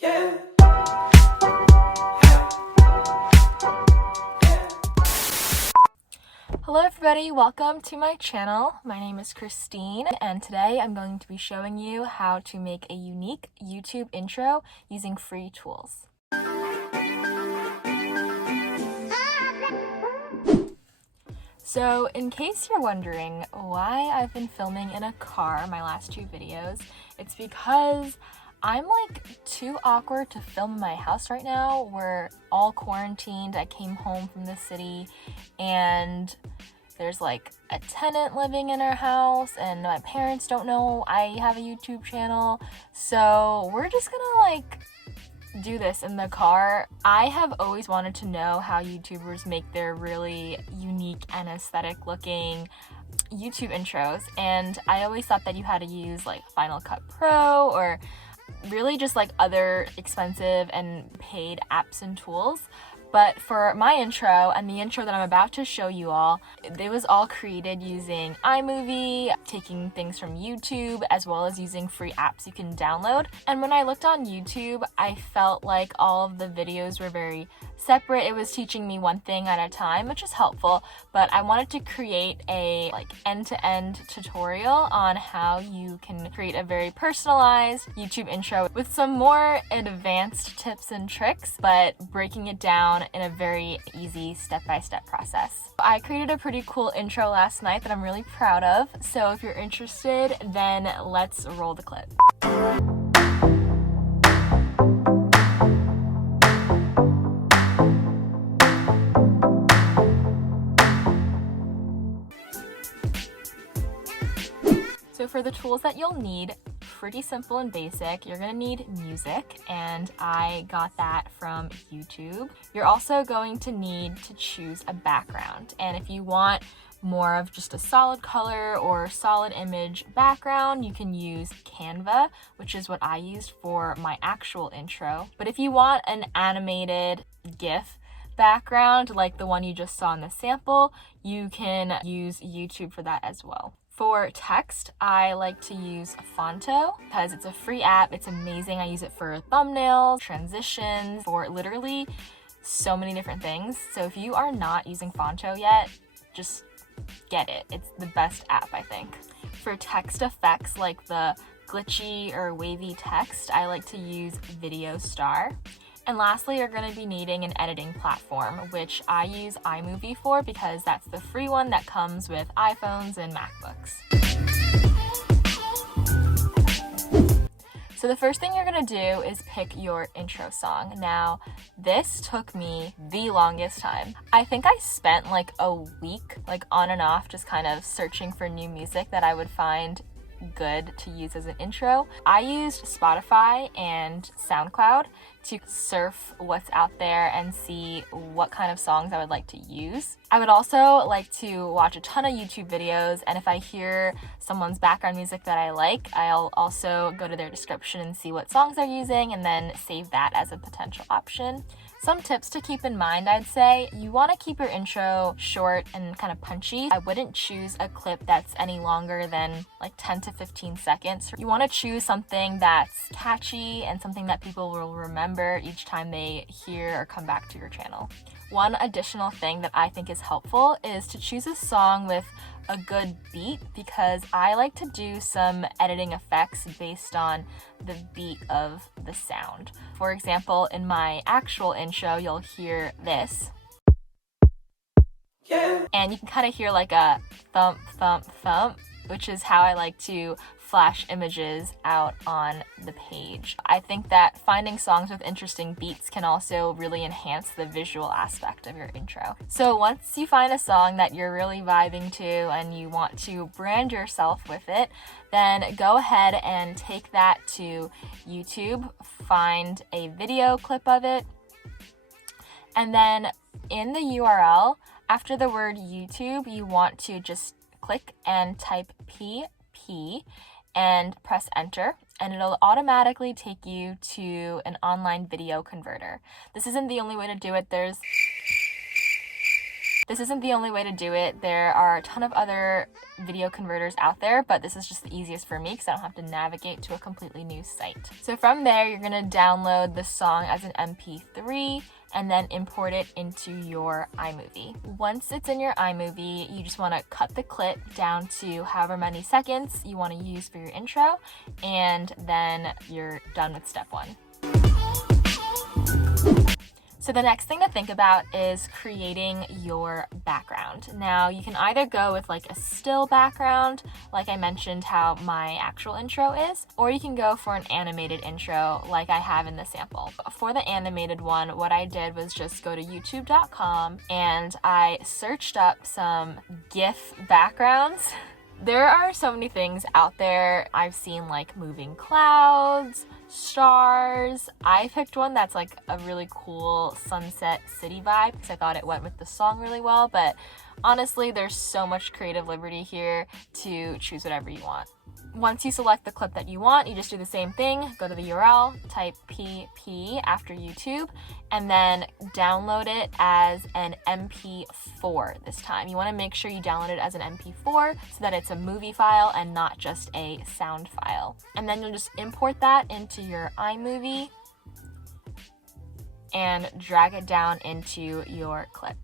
Yeah. Hello everybody, welcome to my channel. My name is Christine and today I'm going to be showing you how to make a unique YouTube intro using free tools. So in case you're wondering why I've been filming in a car my last two videos, it's because I'm like too awkward to film in my house right now. We're all quarantined. I came home from the city and there's like a tenant living in our house and my parents don't know I have a YouTube channel. So we're just gonna like do this in the car. I have always wanted to know how YouTubers make their really unique and aesthetic looking YouTube intros, and I always thought that you had to use like Final Cut Pro or really just like other expensive and paid apps and tools. But for my intro and the intro that I'm about to show you all, it was all created using iMovie, taking things from YouTube, as well as using free apps you can download. And when I looked on YouTube, I felt like all of the videos were very separate. It was teaching me one thing at a time, which is helpful, but I wanted to create a like end-to-end tutorial on how you can create a very personalized YouTube intro with some more advanced tips and tricks, but breaking it down in a very easy step-by-step process. I created a pretty cool intro last night that I'm really proud of, so if you're interested, then let's roll the clip. So for the tools that you'll need, pretty simple and basic. You're gonna need music, and I got that from YouTube. You're also going to need to choose a background, and if you want more of just a solid color or solid image background, you can use Canva, which is what I used for my actual intro. But if you want an animated GIF background like the one you just saw in the sample, you can use YouTube for that as well. For text, I like to use Fonto because it's a free app. It's amazing. I use it for thumbnails, transitions, for literally so many different things. So if you are not using Fonto yet, just get it. It's the best app, I think. For text effects like the glitchy or wavy text, I like to use Video Star. And lastly, you're going to be needing an editing platform, which I use iMovie for because that's the free one that comes with iPhones and MacBooks. So the first thing you're going to do is pick your intro song. Now, this took me the longest time. I think I spent like a week, like on and off, just kind of searching for new music that I would find good to use as an intro. I used Spotify and SoundCloud to surf what's out there and see what kind of songs I would like to use. I would also like to watch a ton of YouTube videos, and if I hear someone's background music that I like, I'll also go to their description and see what songs they're using and then save that as a potential option. Some tips to keep in mind, I'd say, you want to keep your intro short and kind of punchy. I wouldn't choose a clip that's any longer than like 10 to 15 seconds. You want to choose something that's catchy and something that people will remember each time they hear or come back to your channel. One additional thing that I think is helpful is to choose a song with a good beat, because I like to do some editing effects based on the beat of the sound. For example, in my actual intro, you'll hear this. Yeah. And you can kind of hear like a thump, thump, thump, which is how I like to flash images out on the page. I think that finding songs with interesting beats can also really enhance the visual aspect of your intro. So once you find a song that you're really vibing to and you want to brand yourself with it, then go ahead and take that to YouTube, find a video clip of it, and then in the URL, after the word YouTube, you want to just click and type PP and press enter, and it'll automatically take you to an online video converter. This isn't the only way to do it. There's This isn't the only way to do it. There are a ton of other video converters out there, but this is just the easiest for me because I don't have to navigate to a completely new site. So from there, you're gonna download the song as an MP3 and then import it into your iMovie. Once it's in your iMovie, you just wanna cut the clip down to however many seconds you wanna use for your intro, and then you're done with step one. So the next thing to think about is creating your background. Now you can either go with like a still background, like I mentioned how my actual intro is, or you can go for an animated intro like I have in the sample. But for the animated one, what I did was just go to youtube.com and I searched up some GIF backgrounds. There are so many things out there. I've seen like moving clouds, stars. I picked one that's like a really cool sunset city vibe because I thought it went with the song really well, but honestly, there's so much creative liberty here to choose whatever you want. Once you select the clip that you want, you just do the same thing. Go to the URL, type PP after YouTube, and then download it as an MP4 this time. You want to make sure you download it as an MP4 so that it's a movie file and not just a sound file. And then you'll just import that into your iMovie and drag it down into your clip.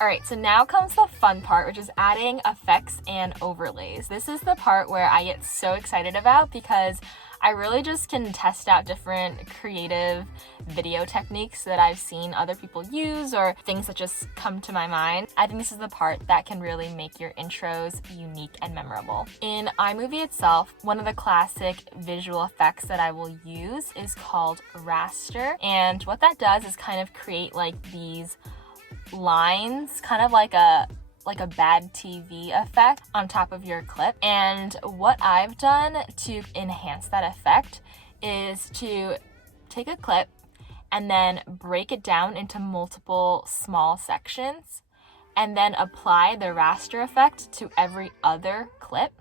Alright, so now comes the fun part, which is adding effects and overlays. This is the part where I get so excited about because I really just can test out different creative video techniques that I've seen other people use or things that just come to my mind. I think this is the part that can really make your intros unique and memorable. In iMovie itself, one of the classic visual effects that I will use is called raster. And what that does is kind of create like these lines, kind of like a bad TV effect on top of your clip. And what I've done to enhance that effect is to take a clip and then break it down into multiple small sections and then apply the raster effect to every other clip.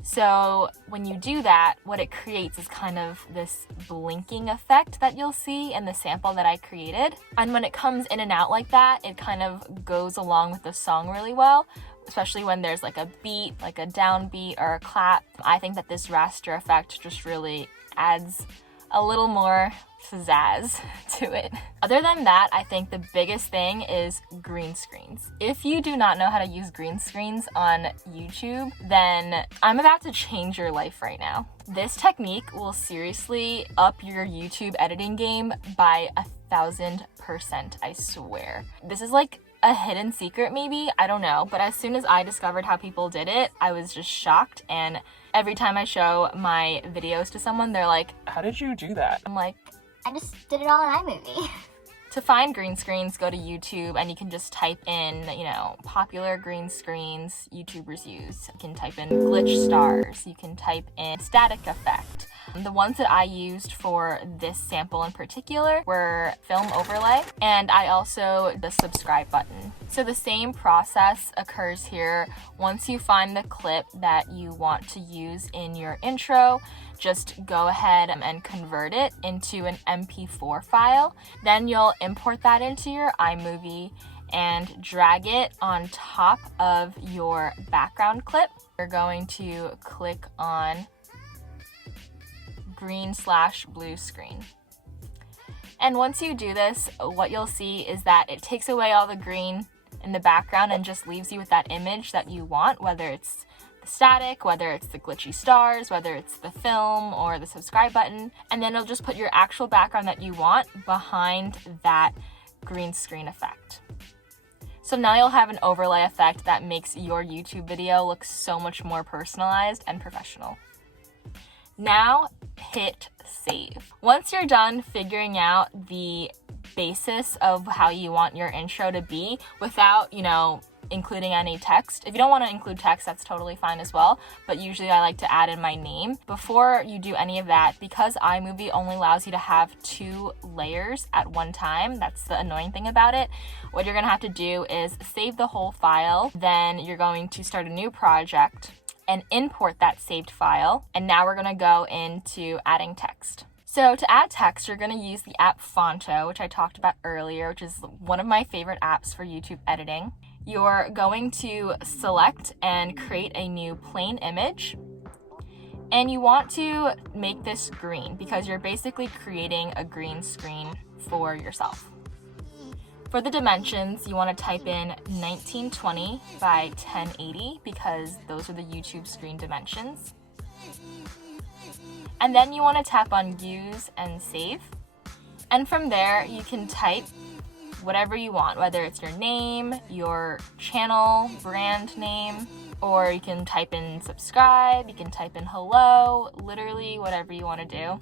So when you do that, what it creates is kind of this blinking effect that you'll see in the sample that I created. And when it comes in and out like that, it kind of goes along with the song really well, especially when there's like a beat, like a downbeat or a clap. I think that this raster effect just really adds a little more pizzazz to it. Other than that, I think the biggest thing is green screens. If you do not know how to use green screens on YouTube, then I'm about to change your life right now. This technique will seriously up your YouTube editing game by 1,000%, I swear. This is like a hidden secret maybe, I don't know, but as soon as I discovered how people did it, I was just shocked, and every time I show my videos to someone, they're like, "How did you do that?" I'm like, I just did it all in iMovie. To find green screens, go to YouTube and you can just type in, popular green screens YouTubers use. You can type in glitch stars, you can type in static effect. The ones that I used for this sample in particular were film overlay, and I also the subscribe button. So the same process occurs here. Once you find the clip that you want to use in your intro, just go ahead and convert it into an MP4 file. Then you'll import that into your iMovie and drag it on top of your background clip. You're going to click on green/blue screen. And once you do this, what you'll see is that it takes away all the green in the background and just leaves you with that image that you want, whether it's the static, whether it's the glitchy stars, whether it's the film or the subscribe button, and then it'll just put your actual background that you want behind that green screen effect. So now you'll have an overlay effect that makes your YouTube video look so much more personalized and professional. Now hit save. Once you're done figuring out the basis of how you want your intro to be without, including any text. If you don't want to include text, that's totally fine as well, but usually I like to add in my name. Before you do any of that, because iMovie only allows you to have 2 layers at one time, that's the annoying thing about it, what you're going to have to do is save the whole file, then you're going to start a new project and import that saved file. And now we're gonna go into adding text. So to add text, you're going to use the app Fonto, which I talked about earlier, which is one of my favorite apps for YouTube editing. You're going to select and create a new plain image. And you want to make this green because you're basically creating a green screen for yourself. For the dimensions, you want to type in 1920 by 1080 because those are the YouTube screen dimensions. And then you want to tap on Use and Save. And from there, you can type whatever you want, whether it's your name, your channel, brand name, or you can type in subscribe, you can type in hello, literally whatever you want to do.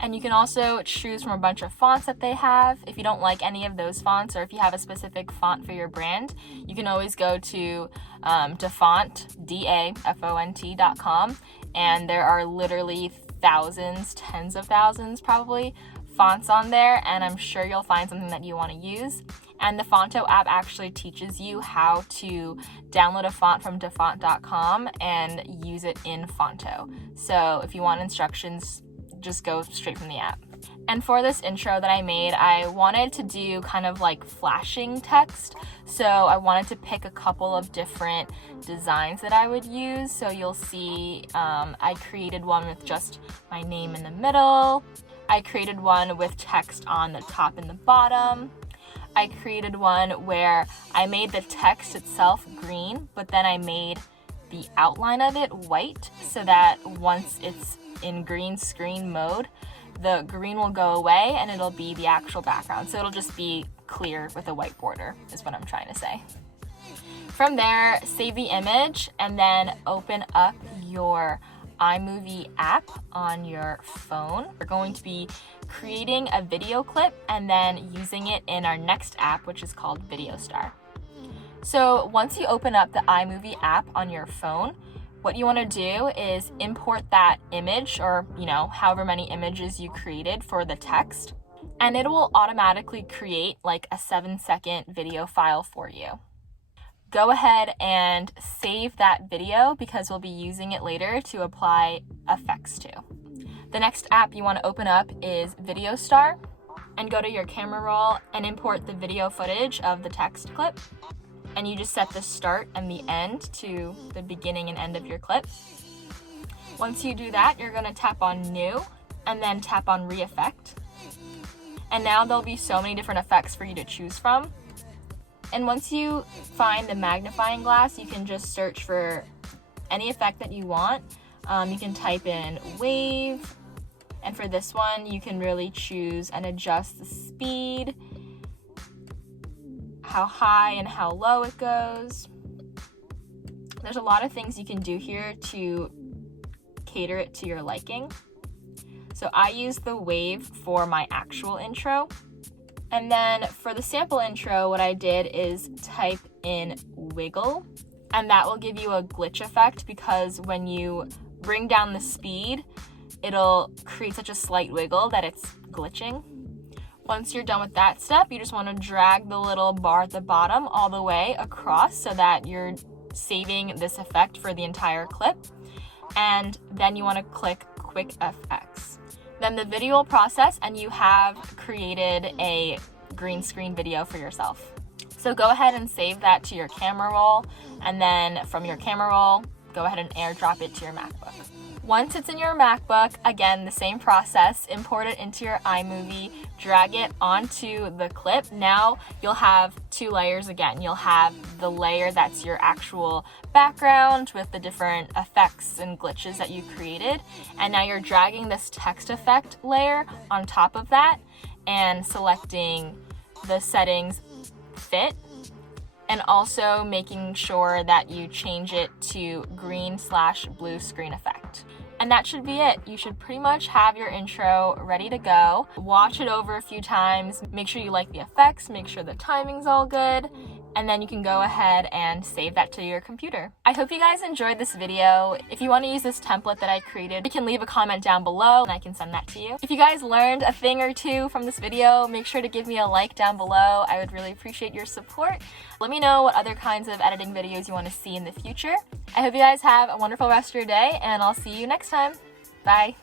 And you can also choose from a bunch of fonts that they have. If you don't like any of those fonts, or if you have a specific font for your brand, you can always go to dafont.com, and there are literally thousands, tens of thousands probably, fonts on there, and I'm sure you'll find something that you want to use. And the Fonto app actually teaches you how to download a font from dafont.com and use it in Fonto. So if you want instructions, just go straight from the app. And for this intro that I made, I wanted to do kind of like flashing text. So I wanted to pick a couple of different designs that I would use. So you'll see I created one with just my name in the middle. I created one with text on the top and the bottom. I created one where I made the text itself green, but then I made the outline of it white so that once it's in green screen mode, the green will go away and it'll be the actual background. So it'll just be clear with a white border is what I'm trying to say. From there, save the image and then open up your iMovie app on your phone. We're going to be creating a video clip and then using it in our next app, which is called Video Star. So once you open up the iMovie app on your phone, what you want to do is import that image, or however many images you created for the text, and it will automatically create like a 7-second video file for you. Go ahead and save that video because we'll be using it later to apply effects to. The next app you want to open up is Video Star, and go to your camera roll and import the video footage of the text clip. And you just set the start and the end to the beginning and end of your clip. Once you do that, you're going to tap on New and then tap on Re-Effect. And now there'll be so many different effects for you to choose from. And once you find the magnifying glass, you can just search for any effect that you want. You can type in wave, and for this one, you can really choose and adjust the speed, how high and how low it goes. There's a lot of things you can do here to cater it to your liking. So I use the wave for my actual intro. And then for the sample intro, what I did is type in wiggle, and that will give you a glitch effect because when you bring down the speed, it'll create such a slight wiggle that it's glitching. Once you're done with that step, you just want to drag the little bar at the bottom all the way across so that you're saving this effect for the entire clip. And then you want to click Quick FX. Then the video will process and you have created a green screen video for yourself. So go ahead and save that to your camera roll, and then from your camera roll, go ahead and airdrop it to your MacBook. Once it's in your MacBook, again, the same process, import it into your iMovie, drag it onto the clip. Now you'll have two layers again. You'll have the layer that's your actual background with the different effects and glitches that you created. And now you're dragging this text effect layer on top of that and selecting the settings fit, and also making sure that you change it to green/blue screen effect. And that should be it. You should pretty much have your intro ready to go. Watch it over a few times. Make sure you like the effects. Make sure the timing's all good. And then you can go ahead and save that to your computer. I hope you guys enjoyed this video. If you want to use this template that I created, you can leave a comment down below and I can send that to you. If you guys learned a thing or two from this video, make sure to give me a like down below. I would really appreciate your support. Let me know what other kinds of editing videos you want to see in the future. I hope you guys have a wonderful rest of your day, and I'll see you next time. Bye.